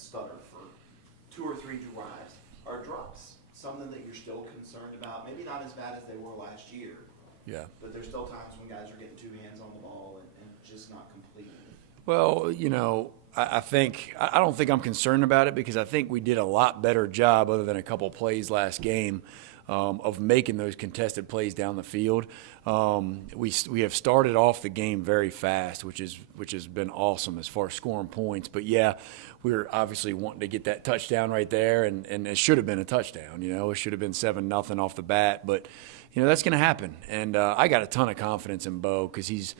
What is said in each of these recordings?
stutter for 2 or 3 drives. Are drops something that you're still concerned about? Maybe not as bad as they were last year. Yeah. But there's still times when guys are getting 2 hands on the ball and just not completing. Well, I don't think I'm concerned about it because I think we did a lot better job, other than a couple plays last game, of making those contested plays down the field. We have started off the game very fast, which has been awesome as far as scoring points. But yeah, we were obviously wanting to get that touchdown right there, and it should have been a touchdown. It should have been 7-0 off the bat, but that's going to happen. And I got a ton of confidence in Bo because he's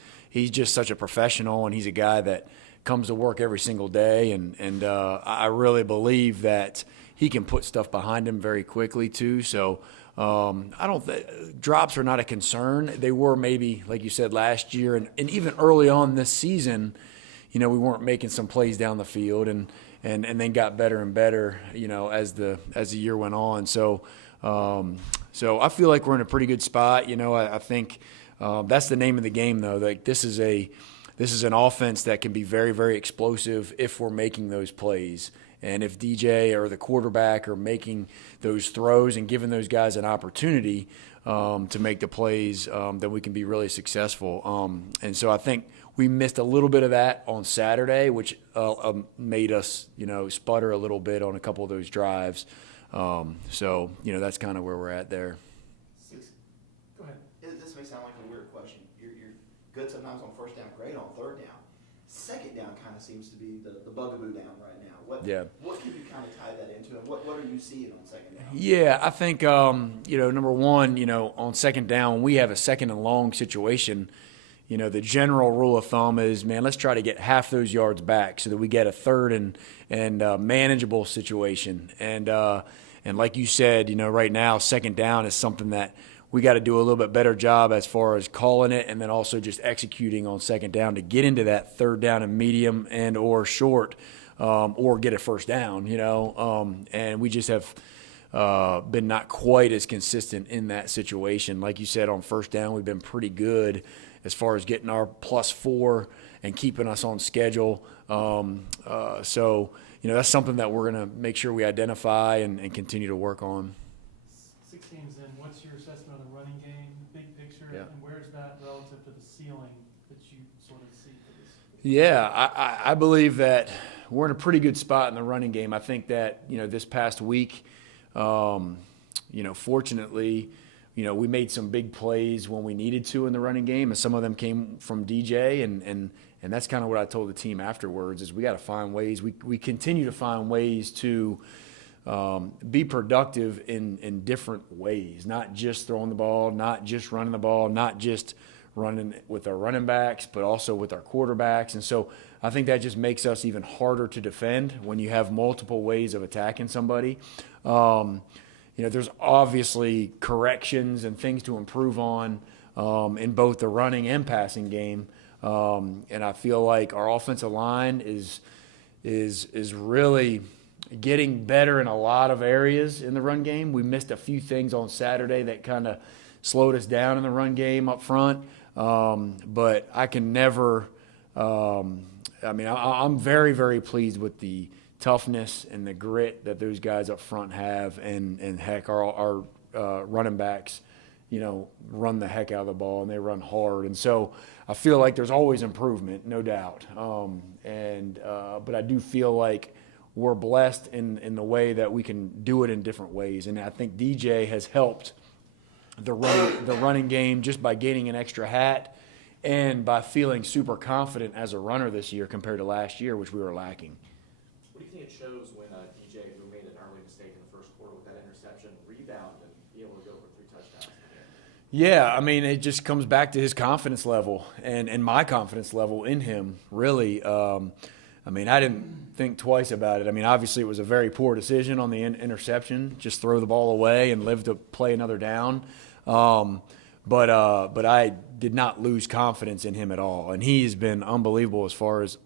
just such a professional, and he's a guy that comes to work every single day, and I really believe that he can put stuff behind him very quickly too. So I don't drops are not a concern. They were maybe, like you said, last year, and even early on this season, we weren't making some plays down the field, and then got better and better, as the year went on. So I feel like we're in a pretty good spot. I think that's the name of the game, though. Like this is an offense that can be very, very explosive if we're making those plays. And if DJ or the quarterback are making those throws and giving those guys an opportunity to make the plays, then we can be really successful. And so I think we missed a little bit of that on Saturday, which made us, sputter a little bit on a couple of those drives. So that's kind of where we're at there. Go ahead. This may sound like a weird question. You're good sometimes on first down, great on third down. Second down kind of seems to be the bugaboo down right now. What can you kind of tie that into, and what are you seeing on second down? Yeah, I think, number one, on second down, when we have a second and long situation, the general rule of thumb is, man, let's try to get half those yards back so that we get a third and manageable situation. And like you said, right now, second down is something that we got to do a little bit better job as far as calling it, and then also just executing on second down to get into that third down and medium and or short, or get a first down, and we just have been not quite as consistent in that situation. Like you said, on first down, we've been pretty good as far as getting our +4 and keeping us on schedule. So that's something that we're going to make sure we identify and continue to work on. 6 games in, what's your assessment of the running game, big picture, Yeah. and where's that relative to the ceiling that you sort of see for this? Yeah, I believe that we're in a pretty good spot in the running game. I think that, this past week, fortunately, we made some big plays when we needed to in the running game, and some of them came from DJ, and that's kind of what I told the team afterwards is we got to find ways. We continue to find ways to be productive in different ways, not just throwing the ball, not just running the ball, not just running with our running backs, but also with our quarterbacks. And so I think that just makes us even harder to defend when you have multiple ways of attacking somebody. There's obviously corrections and things to improve on in both the running and passing game. And I feel like our offensive line is really getting better in a lot of areas in the run game. We missed a few things on Saturday that kind of slowed us down in the run game up front. But I can never I'm very, very pleased with the toughness and the grit that those guys up front have, and heck, our running backs, run the heck out of the ball, and they run hard. And so I feel like there's always improvement, no doubt. But I do feel like we're blessed in the way that we can do it in different ways. And I think DJ has helped the running game just by gaining an extra hat and by feeling super confident as a runner this year compared to last year, which we were lacking. What do you think it shows when DJ, who made an early mistake in the first quarter with that interception, rebound and be able to go for 3 touchdowns? Yeah, it just comes back to his confidence level and my confidence level in him, really. I didn't think twice about it. Obviously it was a very poor decision on the interception, just throw the ball away and live to play another down. But I did not lose confidence in him at all. And he has been unbelievable as far as,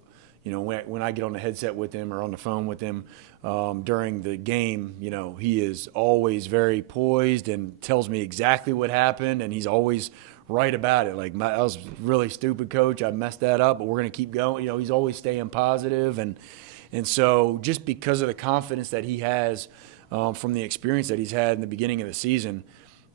when I get on the headset with him or on the phone with him during the game, he is always very poised and tells me exactly what happened, and he's always right about it. Like, that was really stupid, coach. I messed that up, but we're going to keep going. He's always staying positive, and And so just because of the confidence that he has from the experience that he's had in the beginning of the season,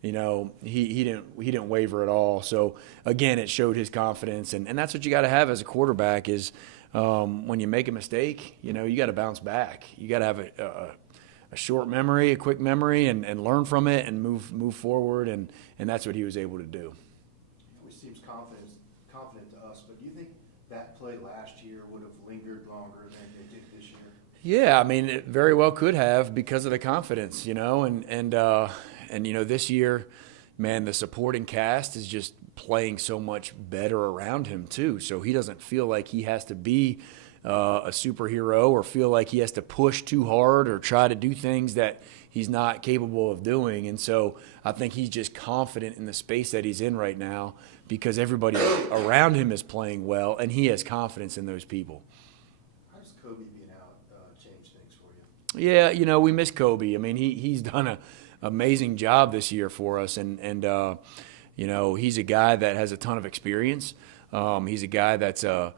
you know, he didn't waver at all. So again, it showed his confidence, and that's what you got to have as a quarterback is when you make a mistake, you know, you got to bounce back. You got to have a short memory, a quick memory, and learn from it and move forward, and that's what he was able to do. Which seems confident to us, but do you think that play last year would have lingered longer than it did this year? Yeah, I mean, it very well could have because of the confidence, you know, and you know, this year, man, the supporting cast is just playing so much better around him too. So he doesn't feel like he has to be a superhero or feel like he has to push too hard or try to do things that he's not capable of doing. And so I think he's just confident in the space that he's in right now because everybody around him is playing well, and he has confidence in those people. How does Kobe being out change things for you? Yeah, you know, we miss Kobe. I mean, he's done an amazing job this year for us, and you know, he's a guy that has a ton of experience. He's a guy that's a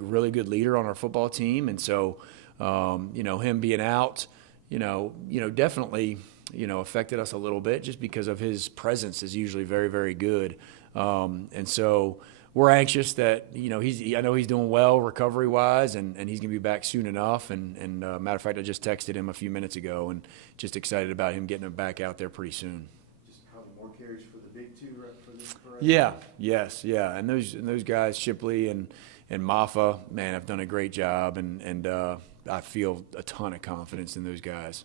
really good leader on our football team, and so you know, him being out, you know, definitely, you know, affected us a little bit just because of his presence is usually very, very good, and so we're anxious that, you know, I know he's doing well recovery wise, and he's gonna be back soon enough. And matter of fact, I just texted him a few minutes ago, and just excited about him getting back out there pretty soon. Just a couple more carries for the big two for us? Yeah, yes, yeah, and those guys, Shipley and Maffa, man, have done a great job, and I feel a ton of confidence in those guys.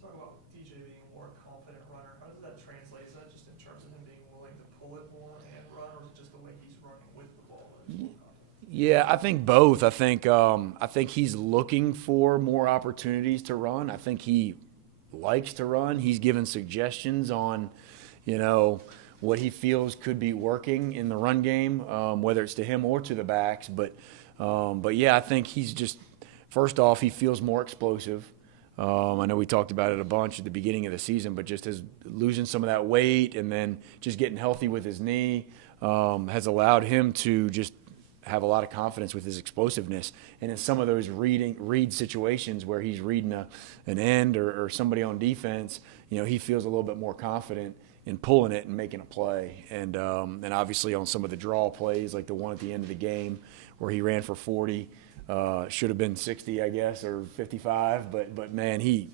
Talk about DJ being a more confident runner. How does that translate? Is that just in terms of him being willing to pull it more and run, or is it just the way he's running with the ball? Yeah, I think both. I think he's looking for more opportunities to run. I think he likes to run. He's given suggestions on, you know, what he feels could be working in the run game, whether it's to him or to the backs. But yeah, I think he's just, first off, he feels more explosive. I know we talked about it a bunch at the beginning of the season, but just as losing some of that weight and then just getting healthy with his knee has allowed him to just have a lot of confidence with his explosiveness. And in some of those read situations where he's reading an end or somebody on defense, you know, he feels a little bit more confident in pulling it and making a play. And obviously on some of the draw plays, like the one at the end of the game where he ran for 40, should have been 60, I guess, or 55. But man, he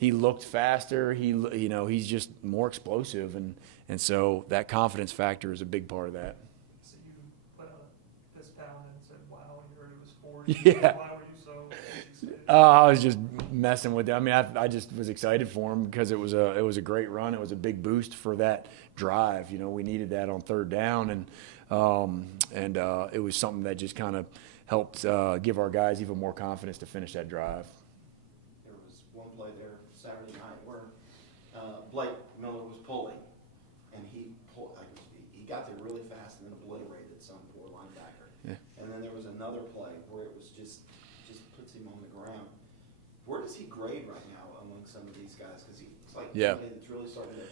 looked faster. He's just more explosive, and so that confidence factor is a big part of that. So you put a fist pound and said, "Wow," you heard it was 40. Yeah. Why were you so excited? I was just messing with it. I mean, I just was excited for him because it was a great run. It was a big boost for that drive. You know, we needed that on third down, and it was something that just kind of helped give our guys even more confidence to finish that drive. There was one play there Saturday night where Blake Miller was pulling, and he got there really fast and then obliterated some poor linebacker. Yeah. And then there was another play where it was just puts him on the ground. Where does he grade right now among some of these guys? Because he's like somebody that's really starting to.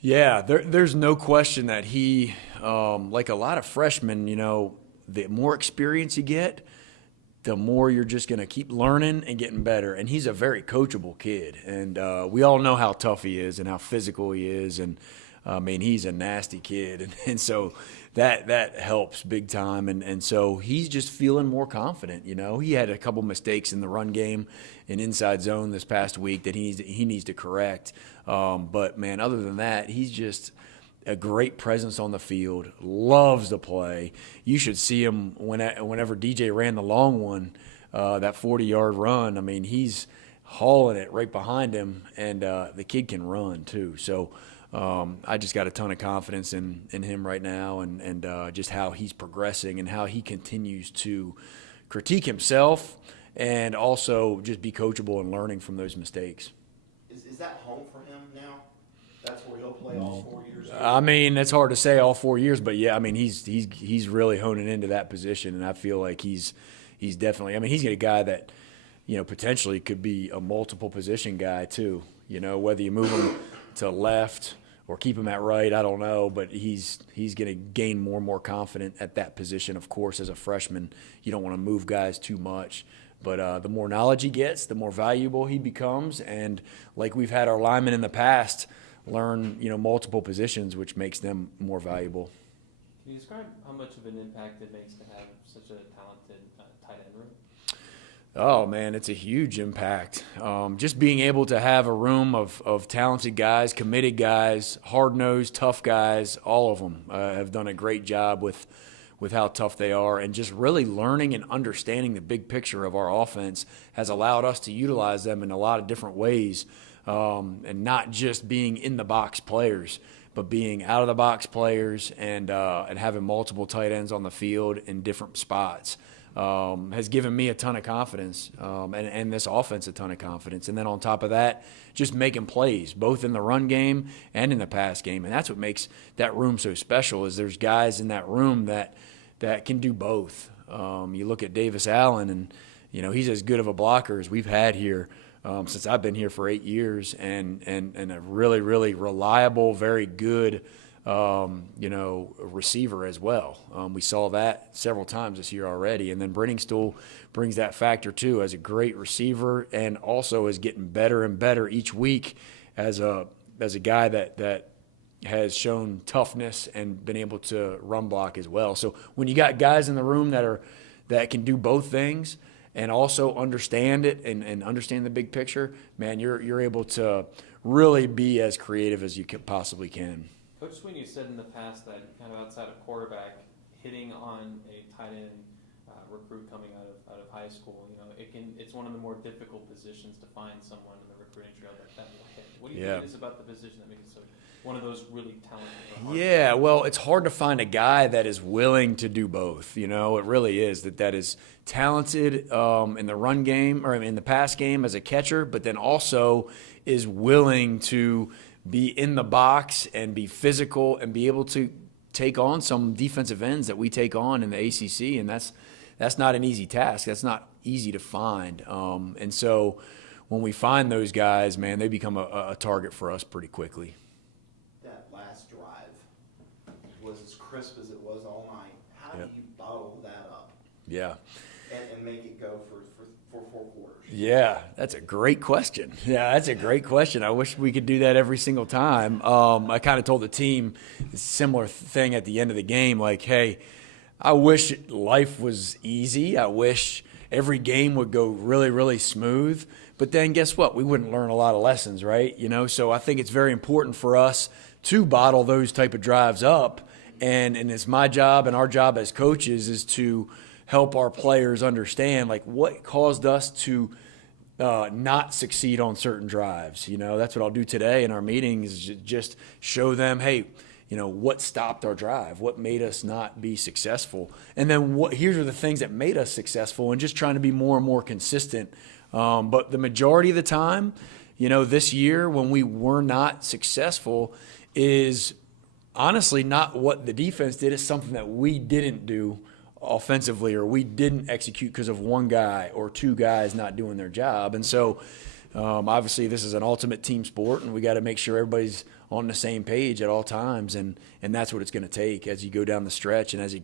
Yeah, there's no question that he, like a lot of freshmen, you know, the more experience you get, the more you're just going to keep learning and getting better. And he's a very coachable kid. And we all know how tough he is and how physical he is. And, I mean, he's a nasty kid. And so that helps big time. And so he's just feeling more confident, you know. He had a couple mistakes in the run game and inside zone this past week that he needs to correct. But, man, other than that, he's just – a great presence on the field, loves to play. You should see him whenever DJ ran the long one, that 40-yard run. I mean, he's hauling it right behind him, and the kid can run too. So I just got a ton of confidence in him right now, and just how he's progressing and how he continues to critique himself and also just be coachable and learning from those mistakes. Is that home for him now? That's where he'll play all 4 years? I mean, it's hard to say all 4 years, but yeah, I mean, he's really honing into that position, and I feel like he's definitely. I mean, he's a guy that, you know, potentially could be a multiple position guy too. You know, whether you move him to left keep him at right. I don't know, but he's going to gain more and more confident at that position. Of course, as a freshman, you don't want to move guys too much. But the more knowledge he gets, the more valuable he becomes. And like we've had our linemen in the past learn, multiple positions, which makes them more valuable. Can you describe how much of an impact it makes to have such a talented tight end room? Oh, man, it's a huge impact. Just being able to have a room of talented guys, committed guys, hard-nosed, tough guys, all of them have done a great job with how tough they are, and just really learning and understanding the big picture of our offense has allowed us to utilize them in a lot of different ways, and not just being in-the-box players, but being out-of-the-box players and having multiple tight ends on the field in different spots. Has given me a ton of confidence, and this offense a ton of confidence. And then on top of that, just making plays, both in the run game and in the pass game. And that's what makes that room so special, is there's guys in that room that can do both. You look at Davis Allen, and, he's as good of a blocker as we've had here since I've been here for 8 years, and a really, really reliable, very good receiver as well. We saw that several times this year already. And then Brenningstool brings that factor too, as a great receiver, and also is getting better and better each week as a guy that has shown toughness and been able to run block as well. So when you got guys in the room that can do both things and also understand it and understand the big picture, man, you're able to really be as creative as you possibly can. Coach Sweeney said in the past that kind of outside of quarterback, hitting on a tight end recruit coming out of high school, it's one of the more difficult positions to find someone in the recruiting trail that will hit. What do you think it is about the position that makes it so one of those really talented? Yeah, well, it's hard to find a guy that is willing to do both. It really is that is talented in the run game or in the pass game as a catcher, but then also is willing to be in the box and be physical and be able to take on some defensive ends that we take on in the ACC, and that's not an easy task. That's not easy to find. And so when we find those guys, man, they become a target for us pretty quickly. That last drive was as crisp as it was all night. How do you bottle that up? Yeah. And make it go for 4 quarters? Yeah, that's a great question. I wish we could do that every single time. I kind of told the team a similar thing at the end of the game, like, hey, I wish life was easy. I wish every game would go really, really smooth. But then guess what? We wouldn't learn a lot of lessons, right? So I think it's very important for us to bottle those type of drives up. And it's my job and our job as coaches is to help our players understand, like, what caused us to not succeed on certain drives. That's what I'll do today in our meetings, is just show them, hey, what stopped our drive, what made us not be successful, and then here are the things that made us successful, and just trying to be more and more consistent. But the majority of the time, this year when we were not successful is honestly not what the defense did. It's something that we didn't do offensively, or we didn't execute because of one guy or two guys not doing their job. And so obviously this is an ultimate team sport, and we got to make sure everybody's on the same page at all times, and that's what it's going to take as you go down the stretch. And as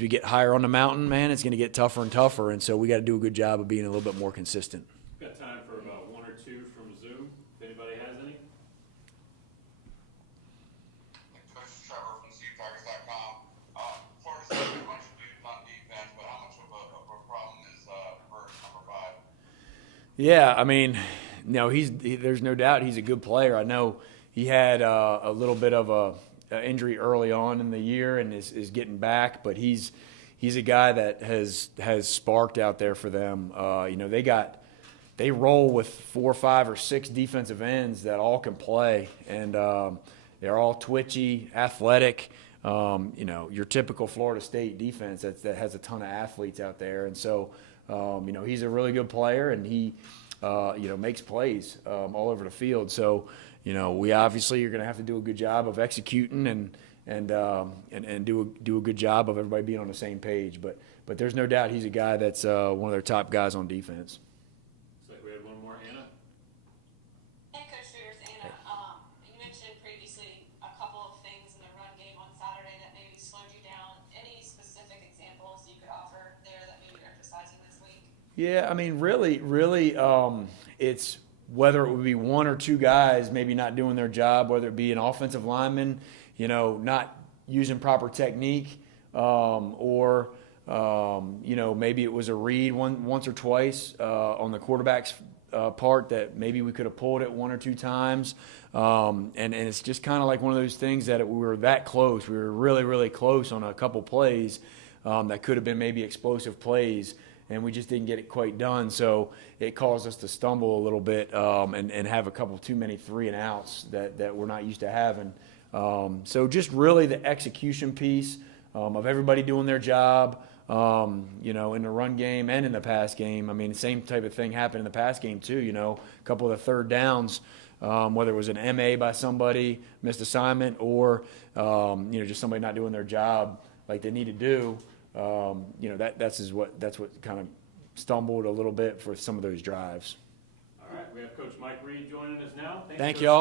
we get higher on the mountain, man, it's going to get tougher and tougher, and so we got to do a good job of being a little bit more consistent. Got time for about one or two from Zoom, if anybody has any. Coach Trevor from CTagers.com. Florida State has a bunch of dudes on defense, but how much of a problem is Burt, number 5? Yeah, I mean, there's no doubt he's a good player. I know he had a little bit of a injury early on in the year and is getting back, but he's a guy that has sparked out there for them. They roll with 4, 5, or 6 defensive ends that all can play, and they're all twitchy, athletic. Your typical Florida State defense that has a ton of athletes out there, and so he's a really good player, and he makes plays all over the field. So we obviously are going to have to do a good job of executing and do a good job of everybody being on the same page. But there's no doubt he's a guy that's one of their top guys on defense. Looks like we have one more, Anna. Hey, Coach Reuters, Anna. You mentioned previously Yeah, I mean, really, it's whether it would be one or two guys maybe not doing their job, whether it be an offensive lineman, not using proper technique, or maybe it was a read once or twice on the quarterback's part that maybe we could have pulled it one or two times, and it's just kind of like one of those things that we were that close. We were really, really close on a couple plays that could have been maybe explosive plays, and we just didn't get it quite done. So it caused us to stumble a little bit and have a couple too many 3-and-outs that we're not used to having. So just really the execution piece of everybody doing their job, in the run game and in the pass game. I mean, the same type of thing happened in the pass game too, a couple of the third downs, whether it was an MA by somebody, missed assignment, or, just somebody not doing their job like they need to do. That's what kind of stumbled a little bit for some of those drives. All right, we have Coach Mike Reed joining us now. Thank Coach. y'all.